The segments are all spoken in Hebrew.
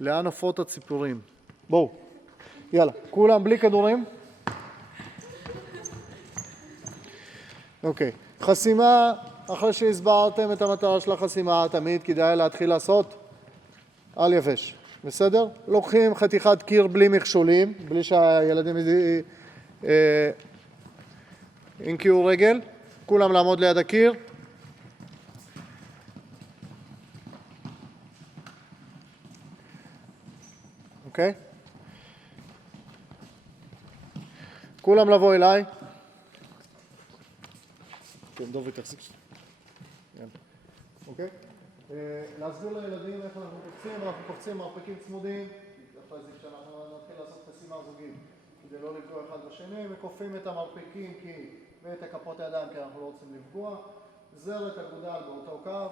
לאן עפות הציפורים? בואו, יאללה, כולם בלי כדורים? אוקיי, חסימה, אחרי שהסברתם את המטרה של החסימה, תמיד כדאי להתחיל לעשות על יבש, בסדר? לוקחים חתיכת קיר בלי מכשולים, בלי שהילדים ינקיעו רגל, כולם לעמוד ליד הקיר. אוקיי? כולם לבוא אליי. כן, דובי תחזיק. אוקיי? להסביר לילדים איך אנחנו קופצים מרפקים צמודים, אחרי זה כשאנחנו נתחיל לעשות חסימה זוגית, כדי לא לפגוע אחד בשני, וקופים את המרפקים ואת הכפות הידיים כי אנחנו לא רוצים לפגוע, זרת אגודל באותו קו,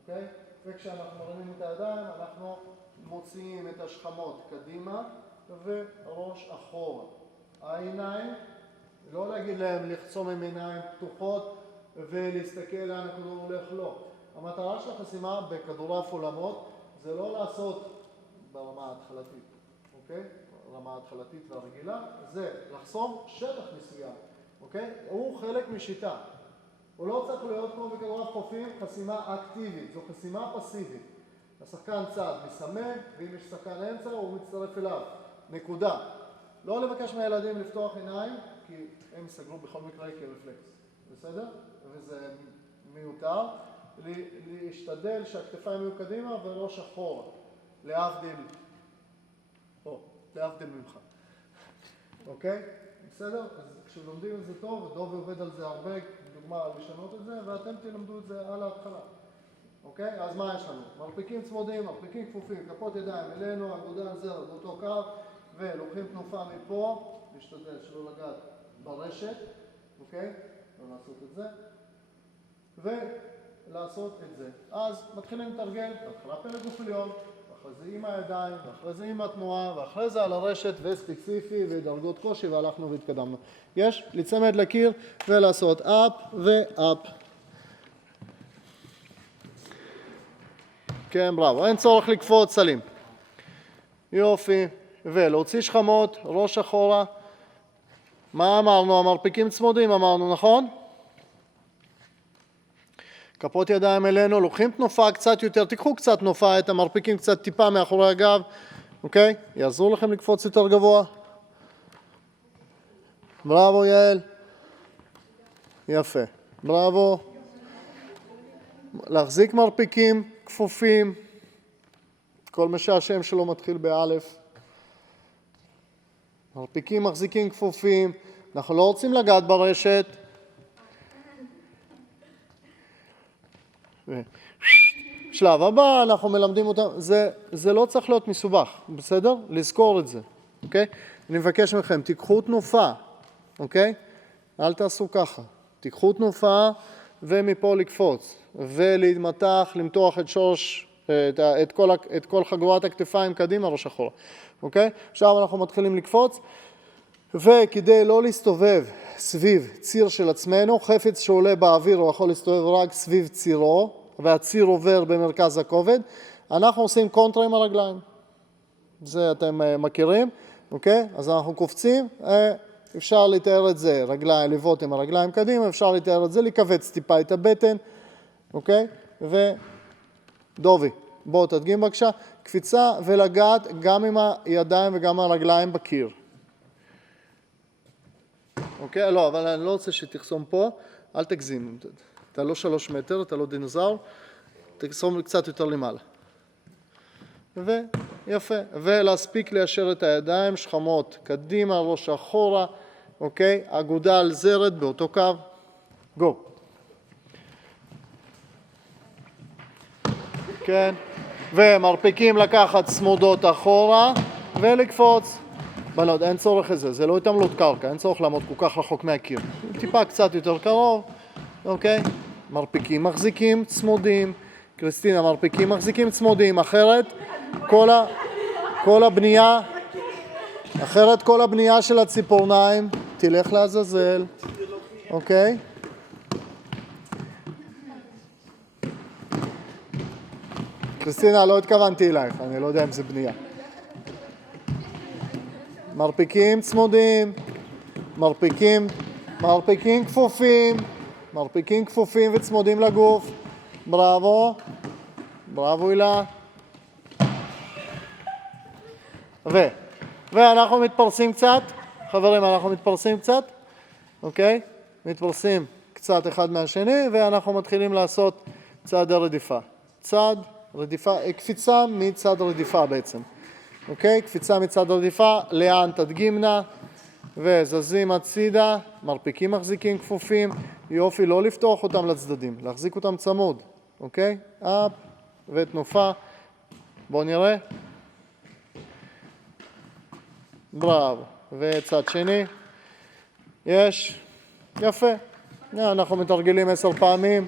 אוקיי? וכשאנחנו מרימים את הידיים אנחנו מוציאים את השכמות קדימה וראש אחורה. העיניים, לא להגיד להם לחצום עם עיניים פתוחות ולהסתכל לאן הכדור הולך, לא. המטרה של החסימה בכדורעף עולמות זה לא לעשות ברמה ההתחלתית, אוקיי? ברמה ההתחלתית והרגילה, זה לחסום שטח מסוים, אוקיי? הוא חלק משיטה. הוא לא צריך להיות כמו בכדורעף חופים חסימה אקטיבית, זו חסימה פסיבית. השחקן צעד מסמן, ואם יש שחקן אמצע הוא מצטרף אליו, נקודה. לא לבקש מהילדים לפתוח עיניים, כי הם יסגרו בכל מקרה כרפלקס, בסדר? וזה מיותר. להשתדל שהכתפיים יהיו קדימה וראש אחורה, להבדיל ממך, אוקיי? בסדר? אז כשלומדים את זה טוב, ודובי עובד על זה הרבה, דוגמה לשנות את זה, ואתם תלמדו את זה על ההתחלה. אוקיי? אז מה יש לנו? מרפקים צמודים, מרפקים כפופים, כפות ידיים אלינו, אגודל זרע באותו קו, ולוקחים תנופה מפה, להשתדל שלא לגעת ברשת, אוקיי? לא לעשות את זה, ולעשות את זה. אז מתחילים לתרגל, בהתחלה פלג גוף עליון, ואחרי זה עם הידיים, ואחרי זה עם התנועה, ואחרי זה על הרשת וספציפי ודרגות קושי, והלכנו והתקדמנו. יש? להצמד לקיר ולעשות אפ ואפ. כן, בראבו. אין צורך לקפוץ סלים. יופי. ולהוציא שכמות, ראש אחורה. מה אמרנו? המרפקים צמודים אמרנו, נכון? כפות ידיים אלינו, לוקחים תנופה קצת יותר, תיקחו קצת תנופה, את המרפקים קצת טיפה מאחורי הגב, אוקיי? יעזרו לכם לקפוץ יותר גבוה. בראבו יעל. יפה. בראבו. להחזיק מרפקים כפופים, כל מה שהשם שלו מתחיל באלף. מרפקים מחזיקים כפופים, אנחנו לא רוצים לגעת ברשת. שלב הבא אנחנו מלמדים אותם, זה לא צריך להיות מסובך, בסדר? לזכור את זה, אוקיי? אני מבקש מכם, תיקחו תנופה, אוקיי? אל תעשו ככה. תיקחו תנופה ומפה לקפוץ, ולהתמתח, למתוח את שורש, את כל חגורת הכתפיים קדימה, ראש אחורה, אוקיי? עכשיו אנחנו מתחילים לקפוץ, וכדי לא להסתובב סביב ציר של עצמנו, חפץ שעולה באוויר הוא יכול להסתובב רק סביב צירו, והציר עובר במרכז הכובד, אנחנו עושים קונטרה עם הרגליים. זה אתם מכירים, אוקיי? אז אנחנו קופצים, אפשר לתאר את זה, רגליים, לבעוט עם הרגליים קדימה, אפשר לתאר את זה, לקבץ טיפה את הבטן, אוקיי? ודובי, בואו תדגים בבקשה, קפיצה ולגעת גם עם הידיים וגם הרגליים בקיר. אוקיי? לא, אבל אני לא רוצה שתחסום פה, אל תגזים. אתה לא 3 מטר, אתה לא דינוזאור, תחסום קצת יותר למעלה. ויפה, ולהספיק ליישר את הידיים, שכמות קדימה, ראש אחורה, אוקיי? אגודל זרת באותו קו, גו. כן, ומרפקים לקחת צמודות אחורה ולקפוץ. בנות, אין צורך לזה, זה לא התעמלות קרקע, אין צורך לעמוד כל כך רחוק מהקיר. טיפה קצת יותר קרוב, אוקיי? מרפקים מחזיקים צמודים, קריסטינה, מרפקים מחזיקים צמודים, אחרת כל הבנייה של הציפורניים תלך לעזאזל, אוקיי? קריסטינה, לא התכוונתי אלייך, אני לא יודע אם זה בנייה. מרפקים צמודים, מרפקים כפופים וצמודים לגוף. בראבו, בראבו הילה. ואנחנו מתפרסים קצת, חברים, אנחנו מתפרסים קצת, אוקיי? מתפרסים קצת אחד מהשני, ואנחנו מתחילים לעשות צעד הרדיפה. צעד רדיפה, קפיצה מצד רדיפה בעצם. אוקיי? קפיצה מצד רדיפה, לאן תדגימנה, וזזים הצידה, מרפיקים מחזיקים כפופים, יופי, לא לפתוח אותם לצדדים, להחזיק אותם צמוד, אוקיי? אפ, ותנופה, בואו נראה. בראבו, וצד שני, יש, יפה, אנחנו מתרגלים 10 פעמים.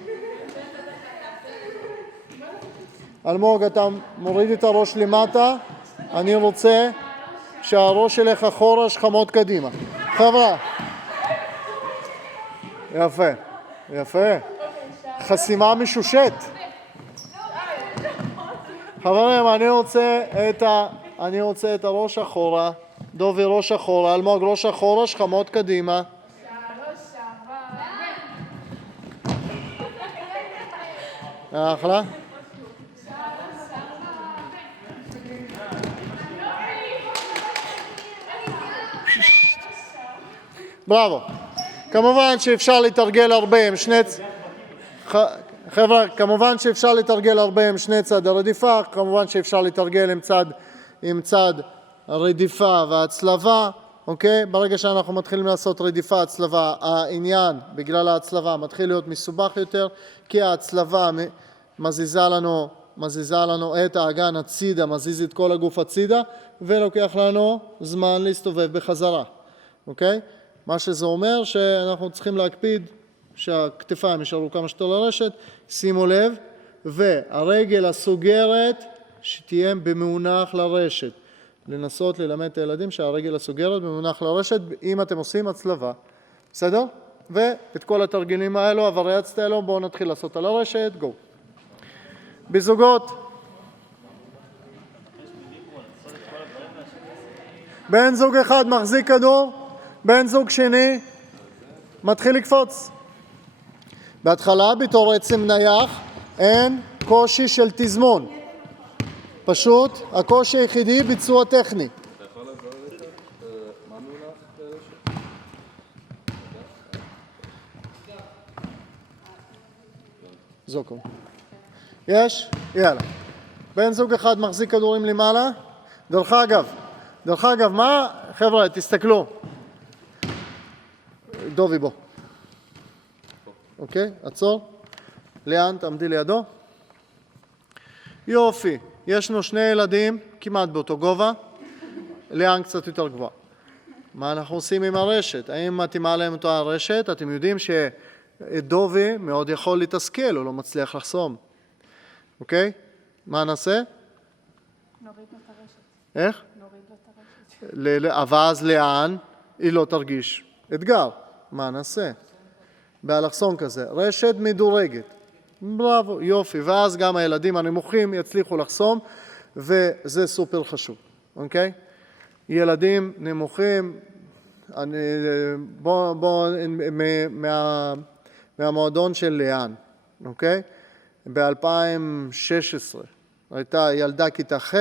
אלמוג, אתה מוריד את הראש למטה, אני רוצה שהראש ילך אחורה, שכמות קדימה. חבר'ה, יפה, יפה, חסימה משושת. חברים, אני רוצה את הראש אחורה, דובי ראש אחורה, אלמוג ראש אחורה, שכמות קדימה. אחלה. בראבו. כמובן שאפשר לתרגל הרבה עם שני... חבר'ה, כמובן שאפשר לתרגל הרבה עם שני צד הרדיפה, כמובן שאפשר לתרגל עם צד הרדיפה וההצלבה, אוקיי? ברגע שאנחנו מתחילים לעשות רדיפה, הצלבה, העניין, בגלל ההצלבה, מתחיל להיות מסובך יותר, כי ההצלבה מזיזה לנו את האגן הצידה, מזיז את כל הגוף הצידה, ולוקח לנו זמן להסתובב בחזרה, אוקיי? מה שזה אומר שאנחנו צריכים להקפיד שהכתפיים יישארו כמה שיותר לרשת, שימו לב, והרגל הסוגרת שתהיה במאונח לרשת. לנסות ללמד את הילדים שהרגל הסוגרת במאונח לרשת, אם אתם עושים הצלבה, בסדר? ואת כל התרגילים האלו, הווריאציות האלו, בואו נתחיל לעשות על הרשת, גו. בזוגות. בן זוג אחד מחזיק כדור, בן זוג שני מתחיל לקפוץ. בהתחלה בתור עצם נייח אין קושי של תזמון. פשוט הקושי היחידי ביצוע טכני. אתה יכול לעזור לי קצת? מה מונח לרשת? זוקו. יש? יאללה. בן זוג אחד מחזיק כדורים למעלה. דרך אגב, מה? חבר'ה, תסתכלו. דובי בוא. אוקיי, עצור. לאן? תעמדי לידו. יופי. יש לנו שני ילדים, כמעט באותו גובה. לאן קצת יותר גבוה. מה אנחנו עושים עם הרשת? האם מתאימה להם אותה הרשת? אתם יודעים שדובי מאוד יכול להתסכל, הוא לא מצליח לחסום. אוקיי? מה נעשה? נוריד לו את הרשת. איך? נוריד לו את הרשת. ואז לאן? היא לא תרגיש אתגר. מה נעשה? באלכסון כזה. רשת מדורגת. בראבו, יופי. ואז גם הילדים הנמוכים יצליחו לחסום, וזה סופר חשוב. אוקיי? ילדים נמוכים, מהמועדון של ליאן, אוקיי? ב-2016 הייתה ילדה כיתה ח',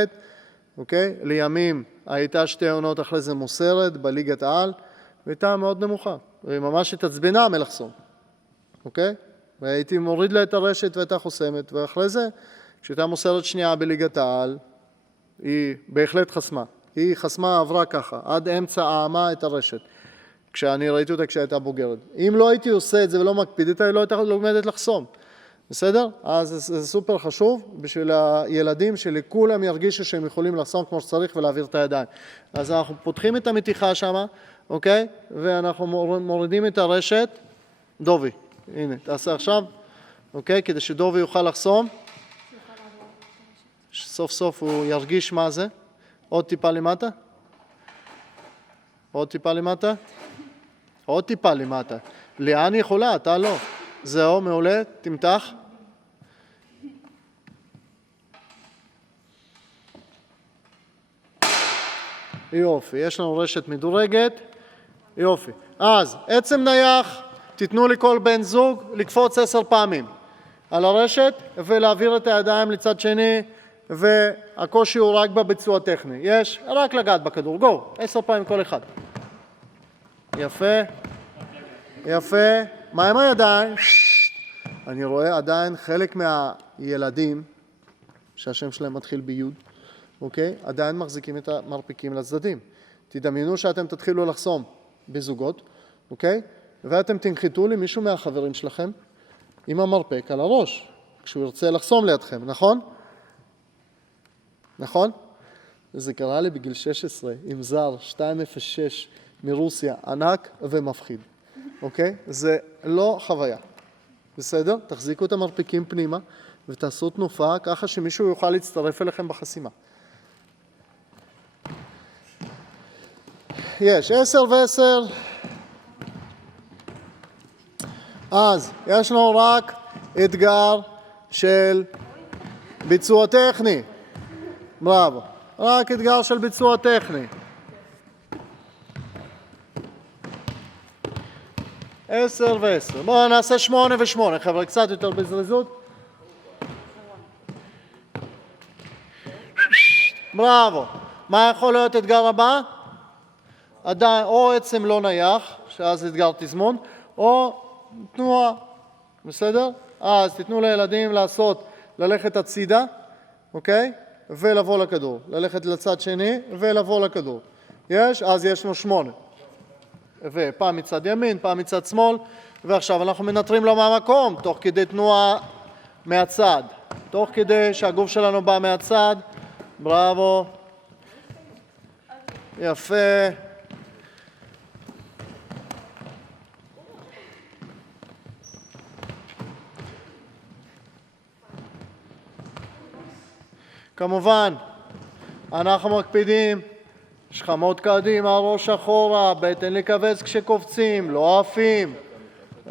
אוקיי? לימים הייתה 2 עונות אחרי זה מוסרת בליגת העל, והייתה מאוד נמוכה, והיא ממש התעצבנה מלחסום, אוקיי? והייתי מוריד לה את הרשת והייתה חוסמת, ואחרי זה, כשהייתה מוסרת שנייה בליגת העל, היא בהחלט חסמה. היא חסמה, עברה ככה, עד אמצע האמה את הרשת, כשאני ראיתי אותה כשהייתה בוגרת. אם לא הייתי עושה את זה ולא מקפיד איתה, היא לא הייתה לומדת לחסום. בסדר? אז זה סופר חשוב בשביל הילדים שלכולם ירגישו שהם יכולים לחסום כמו שצריך ולהעביר את הידיים. אז אנחנו פותחים את המתיחה שם, אוקיי? ואנחנו מורידים את הרשת. דובי, הנה, תעשה עכשיו, אוקיי? כדי שדובי יוכל לחסום. סוף סוף הוא ירגיש מה זה. עוד טיפה למטה. עוד טיפה למטה. עוד טיפה למטה. לאן יכולה? אתה לא. זהו, מעולה, תמתח. יופי, יש לנו רשת מדורגת, יופי. אז עצם נייח, תיתנו לכל בן זוג לקפוץ 10 פעמים על הרשת ולהעביר את הידיים לצד שני, והקושי הוא רק בביצוע טכני. יש רק לגעת בכדור, גו, 10 פעמים כל אחד. יפה, יפה. מה עם הידיים? אני רואה עדיין חלק מהילדים, שהשם שלהם מתחיל ביוד, אוקיי? עדיין מחזיקים את המרפקים לצדדים. תדמיינו שאתם תתחילו לחסום בזוגות, אוקיי? ואתם תנחיתו למישהו מהחברים שלכם עם המרפק על הראש, כשהוא ירצה לחסום לידכם, נכון? נכון? זה קרה לי בגיל 16 עם זר 206 מרוסיה, ענק ומפחיד, אוקיי? זה לא חוויה. בסדר? תחזיקו את המרפקים פנימה ותעשו תנופה ככה שמישהו יוכל להצטרף אליכם בחסימה. יש 10 ו10. אז יש לנו רק אתגר של ביצוע טכני. בראבו. רק אתגר של ביצוע טכני. 10 ו10. בואו נעשה 8 ו8, חבר'ה, קצת יותר בזריזות. בראבו. מה יכול להיות אתגר הבא? עדיין, או עצם לא נייח, שאז אתגר תזמון, או תנועה. בסדר? אז תיתנו לילדים ללכת הצידה, אוקיי? ולבוא לכדור. ללכת לצד שני ולבוא לכדור. יש? אז יש לנו 8. ופעם מצד ימין, פעם מצד שמאל, ועכשיו אנחנו מנטרים לו מהמקום, תוך כדי תנועה מהצד. תוך כדי שהגוף שלנו בא מהצד. בראבו. יפה. כמובן, אנחנו מקפידים, שכמות קדימה, ראש אחורה, בטן לכווץ כשקופצים, לא עפים.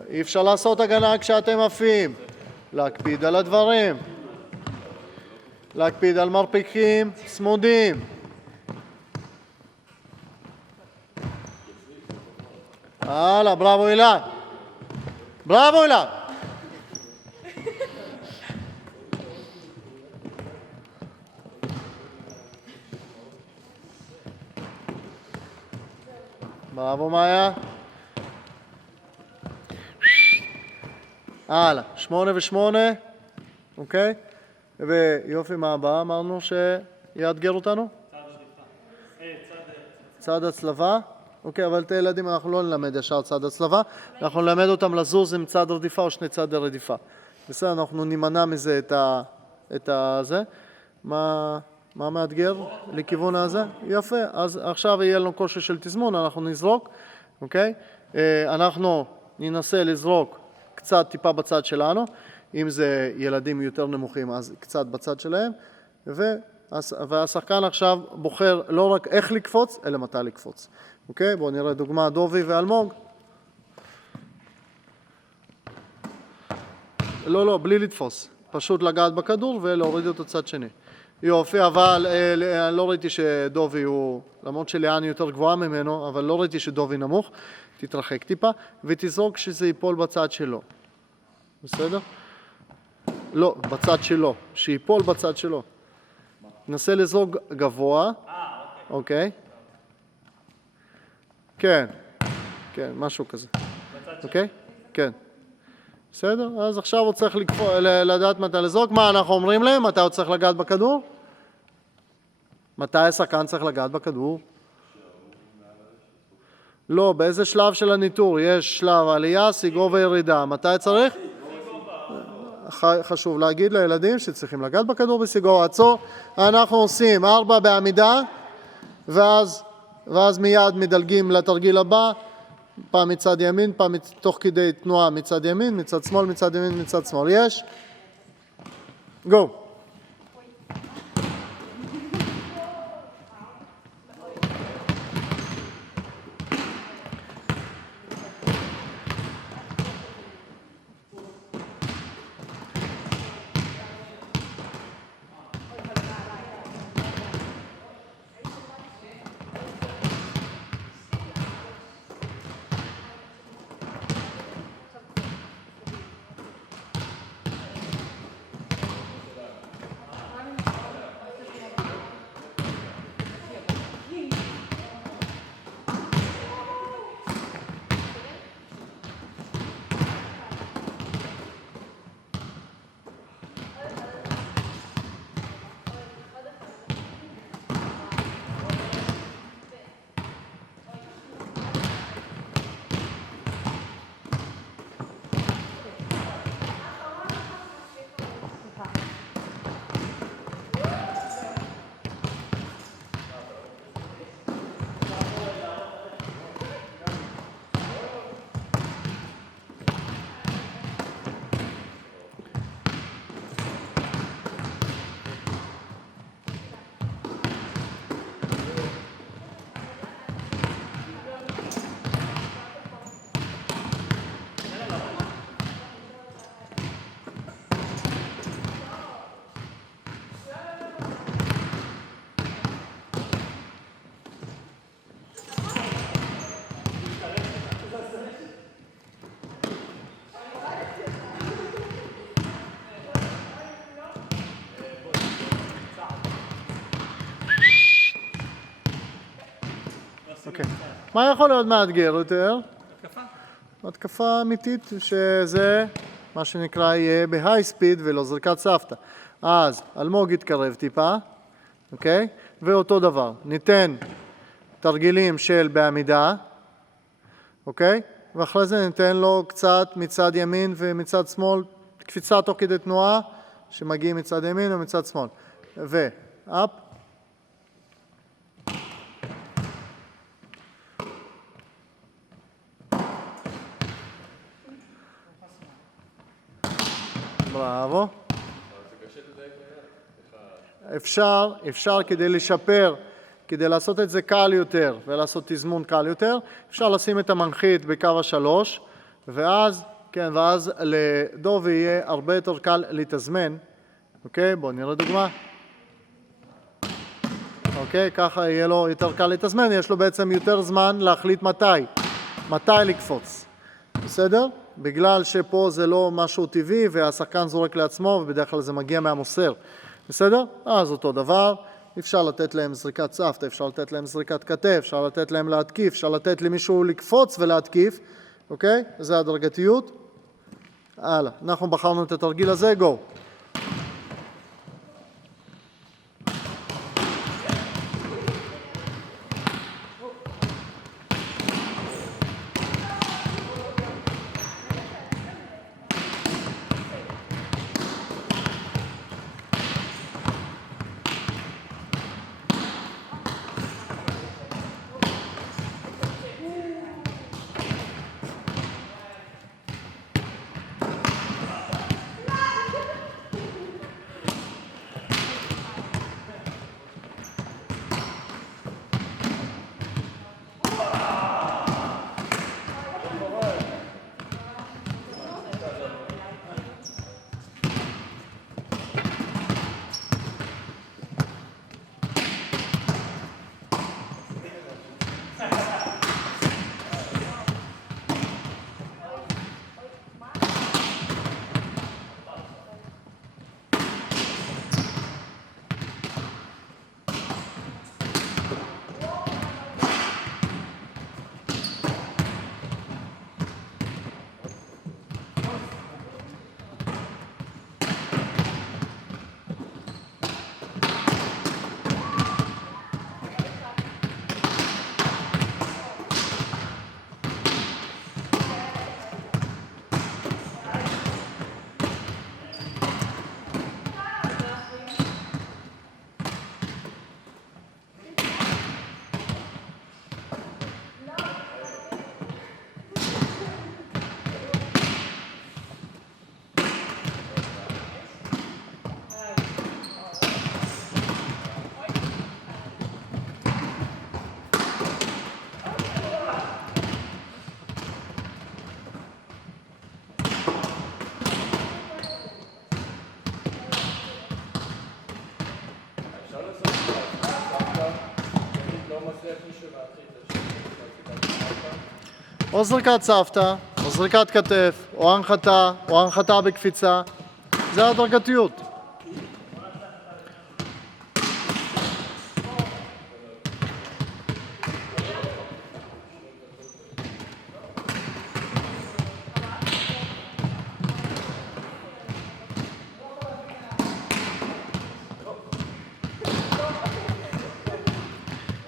אי אפשר לעשות הגנה כשאתם עפים. להקפיד על הדברים. להקפיד על מרפקים צמודים. הלאה, בראבו אילן. בראבו אילן. בראבו מאיה. הלאה, 8 ו8, אוקיי? ויופי, מה הבא? אמרנו שיאתגר אותנו? צד הצלבה. אוקיי, אבל את הילדים אנחנו לא נלמד ישר צד הצלבה, אנחנו נלמד אותם לזוז עם צד רדיפה או שני צד רדיפה. בסדר, אנחנו נימנע מזה את זה. מה מאתגר לכיוון הזה? יפה, אז עכשיו יהיה לנו קושי של תזמון, אנחנו נזרוק, אוקיי? אנחנו ננסה לזרוק קצת טיפה בצד שלנו, אם זה ילדים יותר נמוכים אז קצת בצד שלהם, והשחקן עכשיו בוחר לא רק איך לקפוץ, אלא מתי לקפוץ. אוקיי? בואו נראה דוגמה דובי ואלמוג. לא, בלי לתפוס. פשוט לגעת בכדור ולהוריד אותו צד שני. יופי, אבל לא ראיתי שדובי הוא, למרות שליאני יותר גבוהה ממנו, אבל לא ראיתי שדובי נמוך. תתרחק טיפה ותזרוק שזה ייפול בצד שלו. בסדר? לא, בצד שלו. שיפול בצד שלו. נסה לזרוק גבוה. אוקיי. כן, משהו כזה. אוקיי? כן. בסדר? אז עכשיו הוא צריך לדעת מתי לזרוק. מה אנחנו אומרים להם? מתי הוא צריך לגעת בכדור? מתי השחקן צריך לגעת בכדור? לא, באיזה שלב של הניטור? יש שלב עלייה, סיגור וירידה. מתי צריך? חשוב להגיד לילדים שצריכים לגעת בכדור בסיגור. עצור. אנחנו עושים 4 בעמידה, ואז מיד מדלגים לתרגיל הבא, פעם מצד ימין, פעם תוך כדי תנועה מצד ימין, מצד שמאל, מצד ימין, מצד שמאל. יש? גו. מה יכול להיות מאתגר יותר? התקפה אמיתית, שזה מה שנקרא יהיה בהיי ספיד ולא זריקת סבתא. אז אלמוג יתקרב טיפה, אוקיי? ואותו דבר, ניתן תרגילים של בעמידה, אוקיי? ואחרי זה ניתן לו קצת מצד ימין ומצד שמאל, קפיצה תוך כדי תנועה, שמגיעים מצד ימין ומצד שמאל. ואפ. בראבו. אפשר כדי לשפר, כדי לעשות את זה קל יותר ולעשות תזמון קל יותר, אפשר לשים את המנחית בקו השלוש, ואז לדוב יהיה הרבה יותר קל להתזמן. אוקיי, בואו נראה דוגמה. אוקיי, ככה יהיה לו יותר קל להתזמן, יש לו בעצם יותר זמן להחליט מתי לקפוץ. בסדר? בגלל שפה זה לא משהו טבעי והשחקן זורק לעצמו ובדרך כלל זה מגיע מהמוסר. בסדר? אז אותו דבר, אפשר לתת להם זריקת סבתא, אפשר לתת להם זריקת כתף, אפשר לתת להם להתקיף, אפשר לתת למישהו לקפוץ ולהתקיף, אוקיי? זה הדרגתיות. הלאה, אנחנו בחרנו את התרגיל הזה, גו. או זריקת סבתא, או זריקת כתף, או הנחתה בקפיצה. זה הדרגתיות.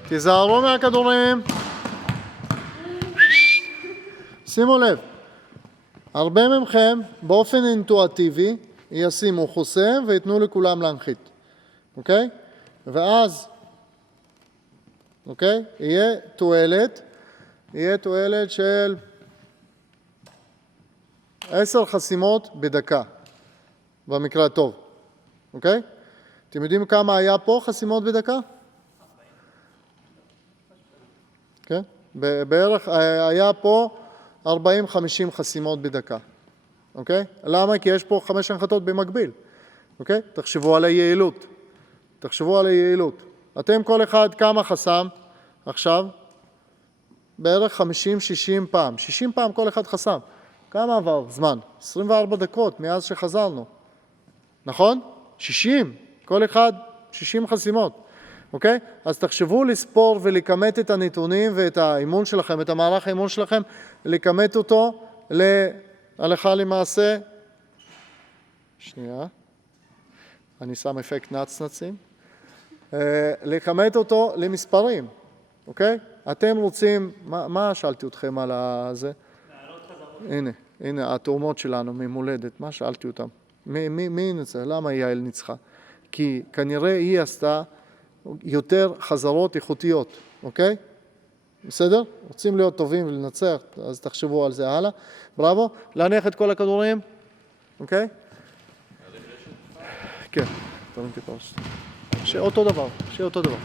תיזהרו מהכדורים. שימו לב, הרבה מכם באופן אינטואטיבי ישימו חוסם ויתנו לכולם להנחית, אוקיי? ואז, אוקיי? יהיה תועלת של 10 חסימות בדקה, במקרה הטוב, אוקיי? אתם יודעים כמה היה פה חסימות בדקה? כן? בערך היה פה 40-50 חסימות בדקה, אוקיי? למה? כי יש פה 5 הנחתות במקביל, אוקיי? תחשבו על היעילות. אתם כל אחד כמה חסם עכשיו? בערך 50-60 פעם. 60 פעם כל אחד חסם. כמה עבר זמן? 24 דקות מאז שחזרנו. נכון? 60. כל אחד 60 חסימות. אוקיי? אז תחשבו לספור ולכמת את הנתונים ואת האימון שלכם, את המערך האימון שלכם, לכמת אותו להלכה למעשה. שנייה. אני שם אפקט נצנצים. לכמת אותו למספרים, אוקיי? אתם רוצים, מה שאלתי אתכם על זה? הנה, התאומות שלנו ממולדת, מה שאלתי אותם? מי ניצחה? למה יעל ניצחה? כי כנראה היא עשתה יותר חזרות איכותיות, אוקיי? בסדר? רוצים להיות טובים ולנצח, אז תחשבו על זה הלאה. בראבו. להניח את כל הכדורים, אוקיי? כן, תרים טיפה. שאותו דבר, שאותו דבר.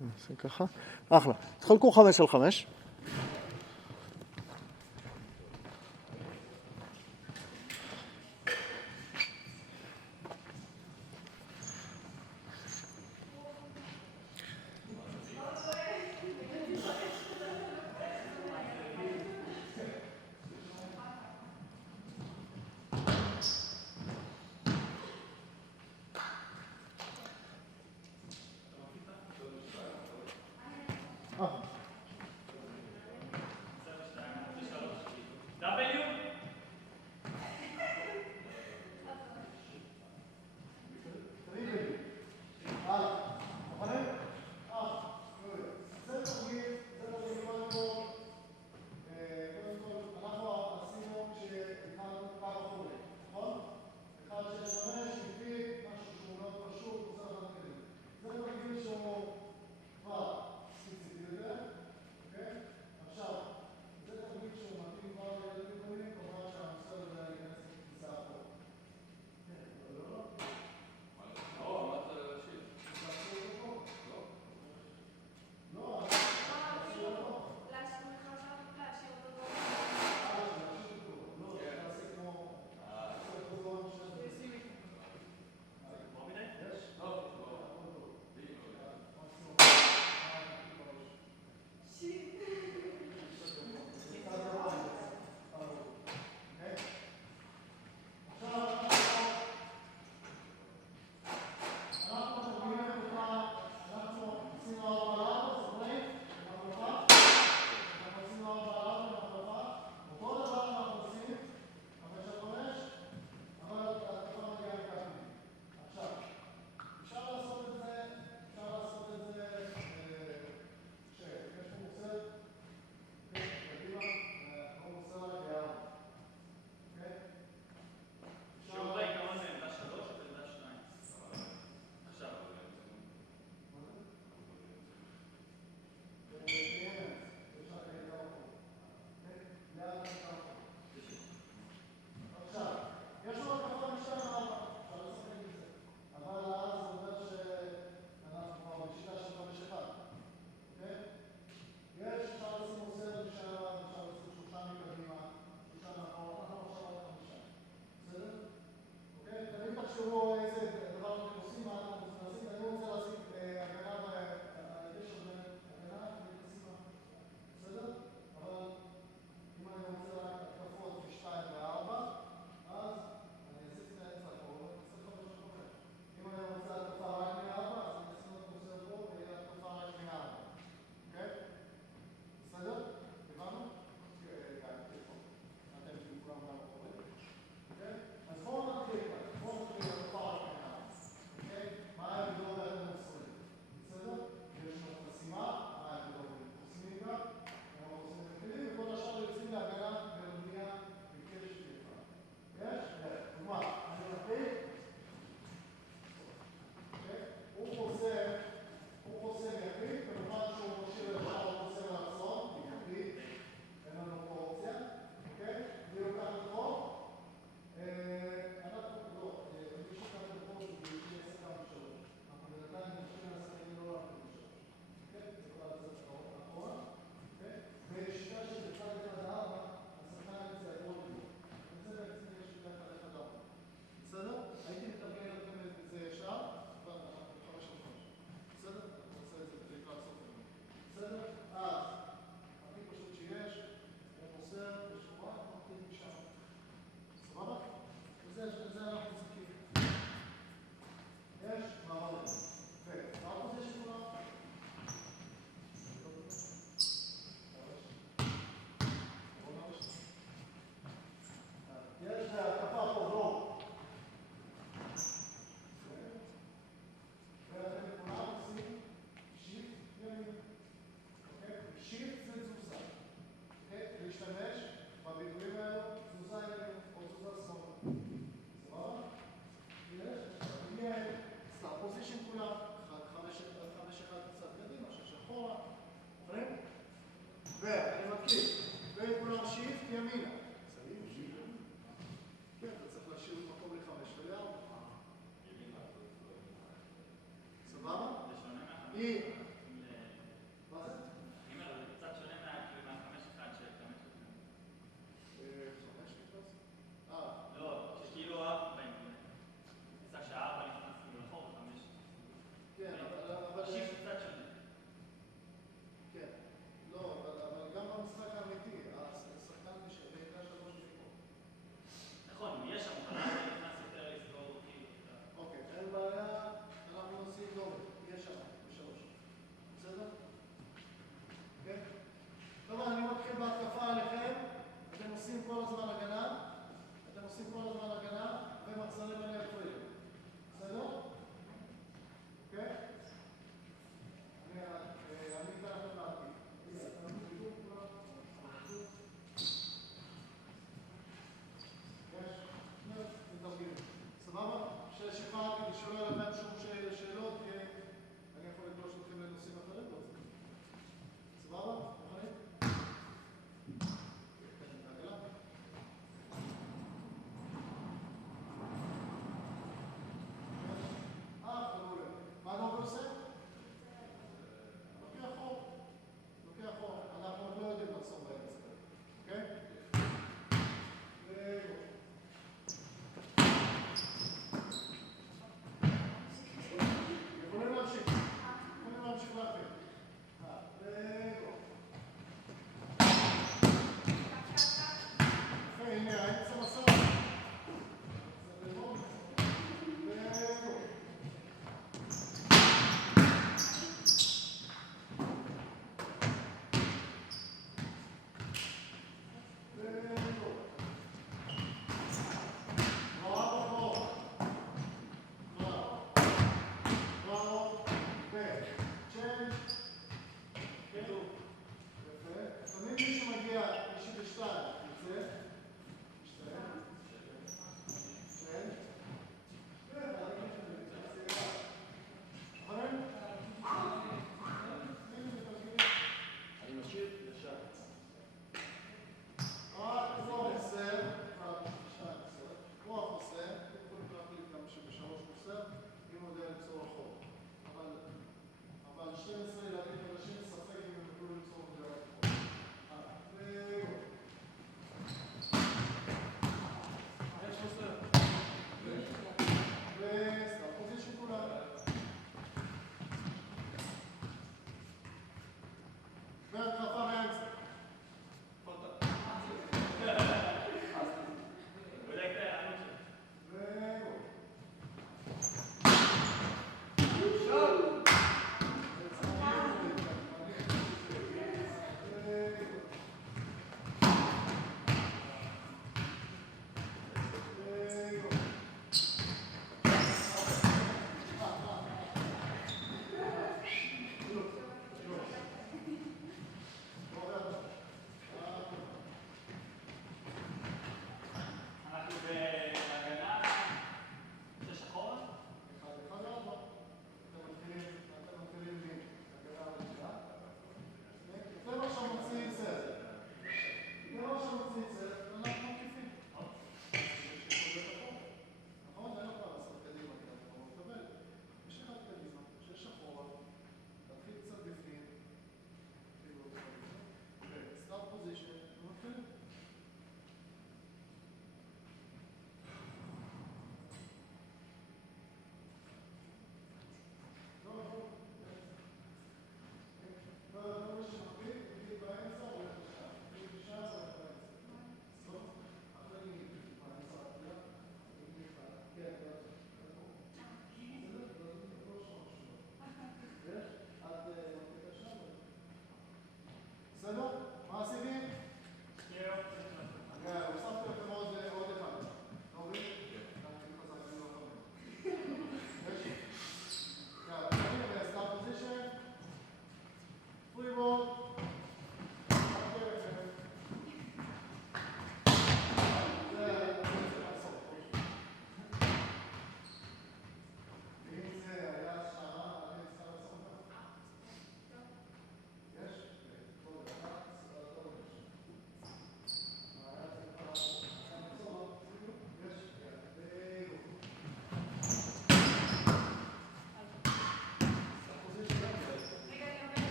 נעשה ככה. אחלה. תחלקו 5 על 5. שעה.